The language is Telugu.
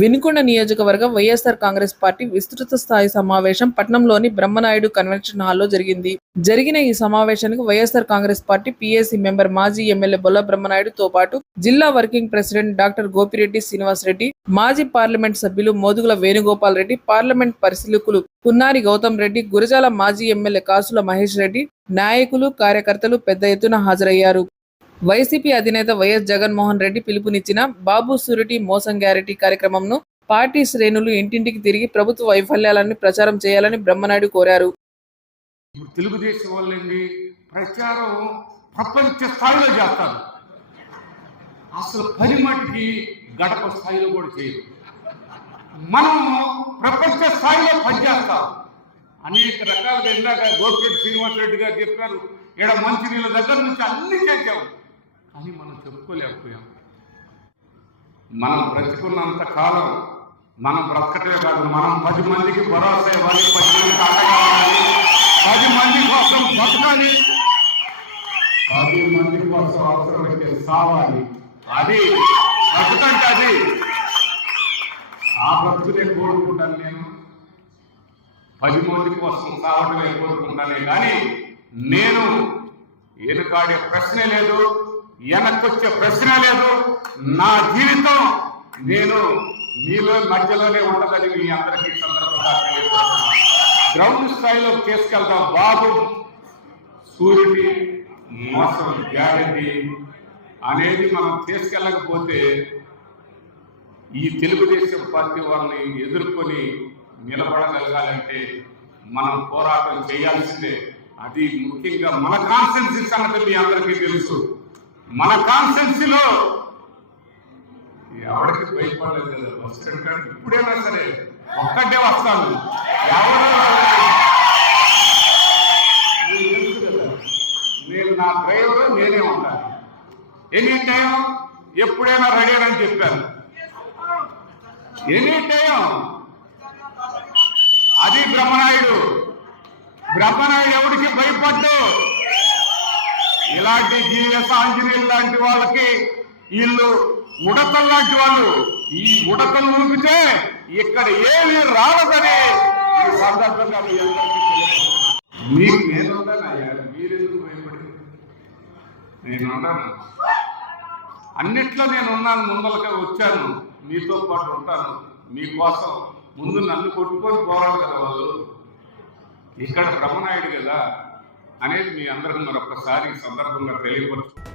వినుకొండ నియోజకవర్గం వైఎస్ఆర్ కాంగ్రెస్ పార్టీ విస్తృత స్థాయి సమావేశం పట్నంలోని బ్రహ్మనాయుడు కన్వెన్షన్ హాల్లో జరిగింది. జరిగిన ఈ సమావేశానికి YSR Congress party PAC member మాజీ ఎమ్మెల్యే బొల్ల బ్రహ్మనాయుడుతో పాటు జిల్లా working president doctor Gopireddy Srinivas Reddy మాజీ పార్లమెంట్ సభ్యులు మోదుగుల వేణుగోపాల్ రెడ్డి పార్లమెంట్ పరిశీలకులు పున్నారి గౌతమ్ రెడ్డి గురజాల మాజీ ఎమ్మెల్యే కాసుల మహేష్ రెడ్డి నాయకులు కార్యకర్తలు పెద్ద ఎత్తున హాజరయ్యారు. వైసీపీ అధినేత వైఎస్ జగన్మోహన్ రెడ్డి పిలుపునిచ్చిన బాబు సూరిటీ మోసం గ్యారెంటీ కార్యక్రమంను పార్టీ శ్రేణులు ఇంటింటికి తిరిగి ప్రభుత్వ వైఫల్యాలను ప్రచారం చేయాలని బ్రహ్మనాయుడు కోరారు. తెలుగుదేశం వాళ్ళండి ప్రచారం ప్రపంచ స్థాయిలో చేస్తారు. అసలు పని మటుకి గడప స్థాయిలో కూడా చేయరు. మనం ప్రపంచ స్థాయిలో పనిచేస్తాం అనేక రకాలుగా ఇందాక గోపిరెడ్డి శ్రీనివాసరెడ్డి గారు చెప్పారు ఇక్కడ మంచినీళ్ళ దగ్గర నుంచి అన్ని చేసాము అని మనం చెప్పుకోలేకపోయాం. మనం బ్రతికున్నంత కాలం మనం బ్రతకటమే కాదు మనం పది మందికి భరోసా ఇవ్వాలి పది మందికి అండగా పది మంది కోసం బతకాలి. పది మంది కోసం అవసరమైతే సావాలి. అది బ్రతుకంటే అది. ఆ బ్రతుకునే కోరుకుంటాను నేను. పది మంది కోసం సావటమే కోరుకుంటానే కానీ నేను ఎదుకాడే ప్రశ్నే లేదు. వెనక్కొచ్చే ప్రశ్న లేదు. నా జీవితం నేను మీలో మధ్యలోనే ఉండదని మీ అందరికీ సందర్భంగా గ్రౌండ్ స్థాయిలో తీసుకెళ్తాం బాబు. సూర్యుడి మోసం గ్యారంటీ అనేది మనం తీసుకెళ్ళకపోతే ఈ తెలుగుదేశం పార్టీ వాళ్ళని ఎదుర్కొని నిలబడగలగాలంటే మనం పోరాటం చేయాల్సిందే. అది ముఖ్యంగా మన కాన్స్టెన్సీ సంగతి మీ అందరికీ తెలుసు. మన కాన్స్టెన్సీలో ఎవరికి భయపడలేదు. కదా బస్ ఎక్కడానికి ఇప్పుడైనా సరే ఒక్కటే వస్తాను. ఎవరు నేను నా డ్రైవర్ నేనే ఉంటాను. ఎనీ టైం ఎప్పుడైనా రెడీ అని చెప్పాను. Any time. అది బ్రహ్మనాయుడు. బ్రహ్మనాయుడు ఎవరికి భయపడ్డు ఇలాంటి జీఎస్ ఆంజనేయులు లాంటి వాళ్ళకి వీళ్ళు ఉడతలు లాంటి వాళ్ళు. ఈ ఉడతలు ఊపితే ఇక్కడ ఏమీ రావదని ఈ సందర్భంగా మీ మీకు నేను మీరెందుకు భయపడి? నేను ఉంటాను? అన్నిట్లో నేను ఉన్నాను ముందలకే వచ్చాను. మీతో పాటు ఉంటాను. మీకోసం ముందు నన్ను కొట్టుకొని పోరాడు కదా వాళ్ళు. ఇక్కడ బ్రహ్మనాయుడు కదా. అనేది మీ అందరికి మరొకసారి సందర్భంగా తెలియపరుచు